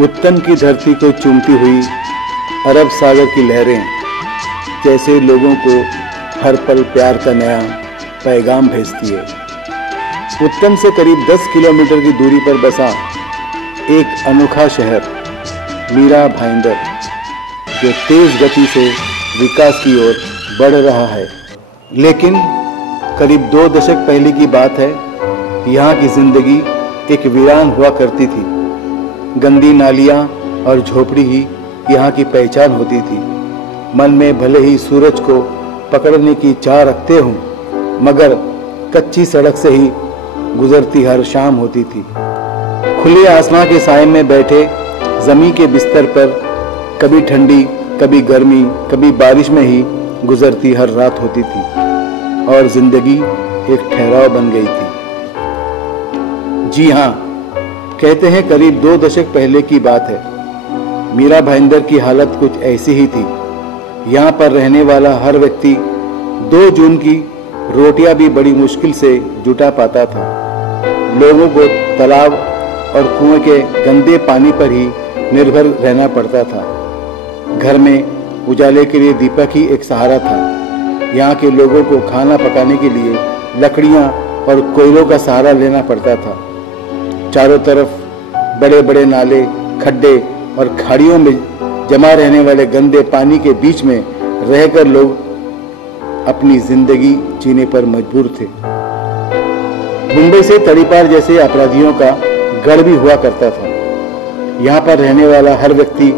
उत्तन की धरती को चूमती हुई अरब सागर की लहरें जैसे लोगों को हर पल प्यार का नया पैगाम भेजती है। उत्तन से करीब 10 किलोमीटर की दूरी पर बसा एक अनोखा शहर मीरा भाईंदर जो तेज गति से विकास की ओर बढ़ रहा है। लेकिन करीब 2 दशक पहले की बात है। यहाँ की जिंदगी एक वीरान हुआ करती थी। गंदी नालियाँ और झोपड़ी ही यहाँ की पहचान होती थी। मन में भले ही सूरज को पकड़ने की चाह रखते हों, मगर कच्ची सड़क से ही गुजरती हर शाम होती थी। खुले आसमां के साए में बैठे जमीन के बिस्तर पर कभी ठंडी, कभी गर्मी, कभी बारिश में ही गुजरती हर रात होती थी और जिंदगी एक ठहराव बन गई थी। जी हाँ, कहते हैं करीब 2 दशक पहले की बात है। मीरा भाईंदर की हालत कुछ ऐसी ही थी। यहाँ पर रहने वाला हर व्यक्ति 2 जून की रोटियां भी बड़ी मुश्किल से जुटा पाता था। लोगों को तालाब और कुएं के गंदे पानी पर ही निर्भर रहना पड़ता था। घर में उजाले के लिए दीपक ही एक सहारा था। यहाँ के लोगों को खाना पकाने के लिए लकड़ियाँ और कोयलों का सहारा लेना पड़ता था। चारों तरफ बड़े बड़े नाले, खड्डे और खाड़ियों में जमा रहने वाले गंदे पानी के बीच में रहकर लोग अपनी जिंदगी जीने पर मजबूर थे। मुंबई से तड़ीपार जैसे अपराधियों का गढ़ भी हुआ करता था। यहाँ पर रहने वाला हर व्यक्ति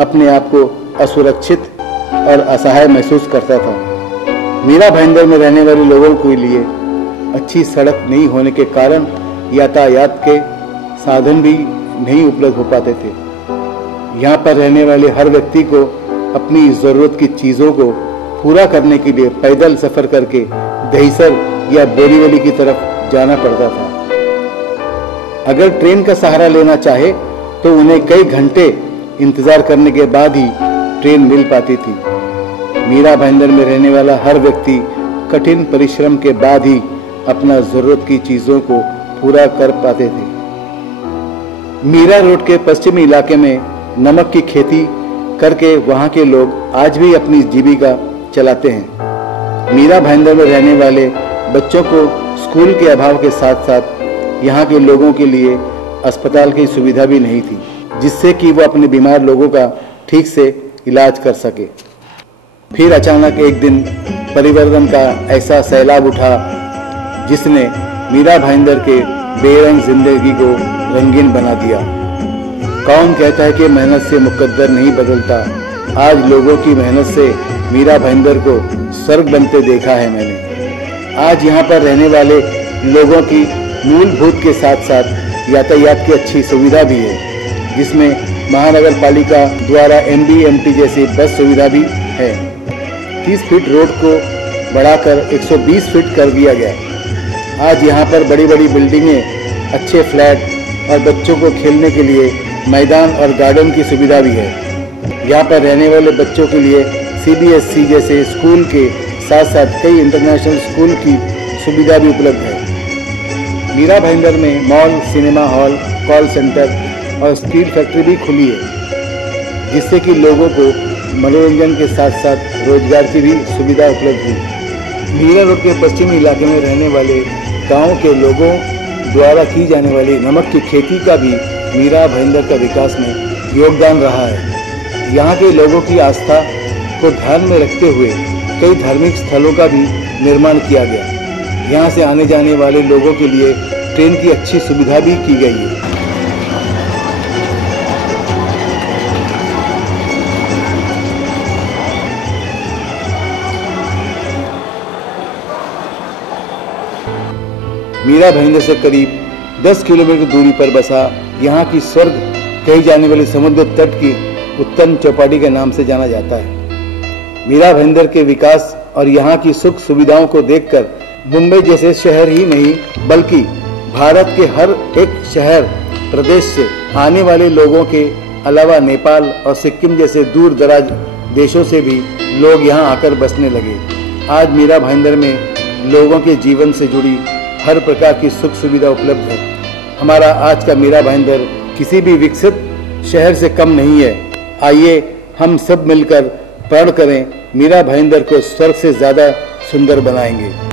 अपने आप को असुरक्षित और असहाय महसूस करता था। मीरा भाईंदर में रहने वाले लोगों के लिए अच्छी सड़क नहीं होने के कारण यातायात के साधन भी नहीं उपलब्ध हो पाते थे। यहाँ पर रहने वाले हर व्यक्ति को अपनी जरूरत की चीजों को पूरा करने के लिए पैदल सफर करके दहीसर या बोरीवली की तरफ जाना पड़ता था। अगर ट्रेन का सहारा लेना चाहे तो उन्हें कई घंटे इंतजार करने के बाद ही ट्रेन मिल पाती थी। मीरा भाईंदर में रहने वाला हर व्यक्ति कठिन परिश्रम के बाद ही अपना जरूरत की चीजों को पूरा कर पाते थे। मीरा रोड के पश्चिमी इलाके में नमक की खेती करके वहां के लोग आज भी अपनी जीविका चलाते हैं। मीरा भाईंदर में रहने वाले बच्चों को स्कूल के अभाव के साथ साथ यहाँ के लोगों के लिए अस्पताल की सुविधा भी नहीं थी, जिससे कि वो अपने बीमार लोगों का ठीक से इलाज कर सके। फिर अचानक एक दिन परिवर्तन का ऐसा सैलाब उठा जिसने मीरा भाईंदर के बेरंग जिंदगी को रंगीन बना दिया। कौन कहता है कि मेहनत से मुकद्दर नहीं बदलता। आज लोगों की मेहनत से मीरा भाईंदर को स्वर्ग बनते देखा है मैंने। आज यहाँ पर रहने वाले लोगों की मूलभूत के साथ साथ यातायात की अच्छी सुविधा भी है, जिसमें महानगर पालिका द्वारा MB-MT जैसी बस सुविधा भी है। 30 फीट रोड को बढ़ाकर 120 फीट कर दिया गया। आज यहाँ पर बड़ी बड़ी बिल्डिंगें, अच्छे फ्लैट और बच्चों को खेलने के लिए मैदान और गार्डन की सुविधा भी है। यहाँ पर रहने वाले बच्चों के लिए CBSE जैसे स्कूल के साथ साथ कई इंटरनेशनल स्कूल की सुविधा भी उपलब्ध है। मीरा भाईंदर में mall, cinema hall, call centre और स्टील फैक्ट्री भी खुली है, जिससे कि लोगों को मनोरंजन के साथ साथ रोजगार की भी सुविधा उपलब्ध हुई। मीरा रोड के पश्चिमी इलाके में रहने वाले गाँव के लोगों द्वारा की जाने वाली नमक की खेती का भी मीरा भाईंदर का विकास में योगदान रहा है। यहाँ के लोगों की आस्था को ध्यान में रखते हुए कई धार्मिक स्थलों का भी निर्माण किया गया। यहाँ से आने जाने वाले लोगों के लिए ट्रेन की अच्छी सुविधा भी की गई है। मीरा भाईंदर से करीब 10 किलोमीटर दूरी पर बसा यहाँ की स्वर्ग कही जाने वाली समुद्र तट की उत्तन चौपाटी के नाम से जाना जाता है। मीरा भाईंदर के विकास और यहाँ की सुख सुविधाओं को देखकर मुंबई जैसे शहर ही नहीं बल्कि भारत के हर एक शहर प्रदेश से आने वाले लोगों के अलावा नेपाल और सिक्किम जैसे दूर दराज देशों से भी लोग यहाँ आकर बसने लगे। आज मीरा भाईंदर में लोगों के जीवन से जुड़ी हर प्रकार की सुख सुविधा उपलब्ध है। हमारा आज का मीरा भाईंदर किसी भी विकसित शहर से कम नहीं है। आइए हम सब मिलकर प्रण करें, मीरा भाईंदर को स्वर्ग से ज्यादा सुंदर बनाएंगे।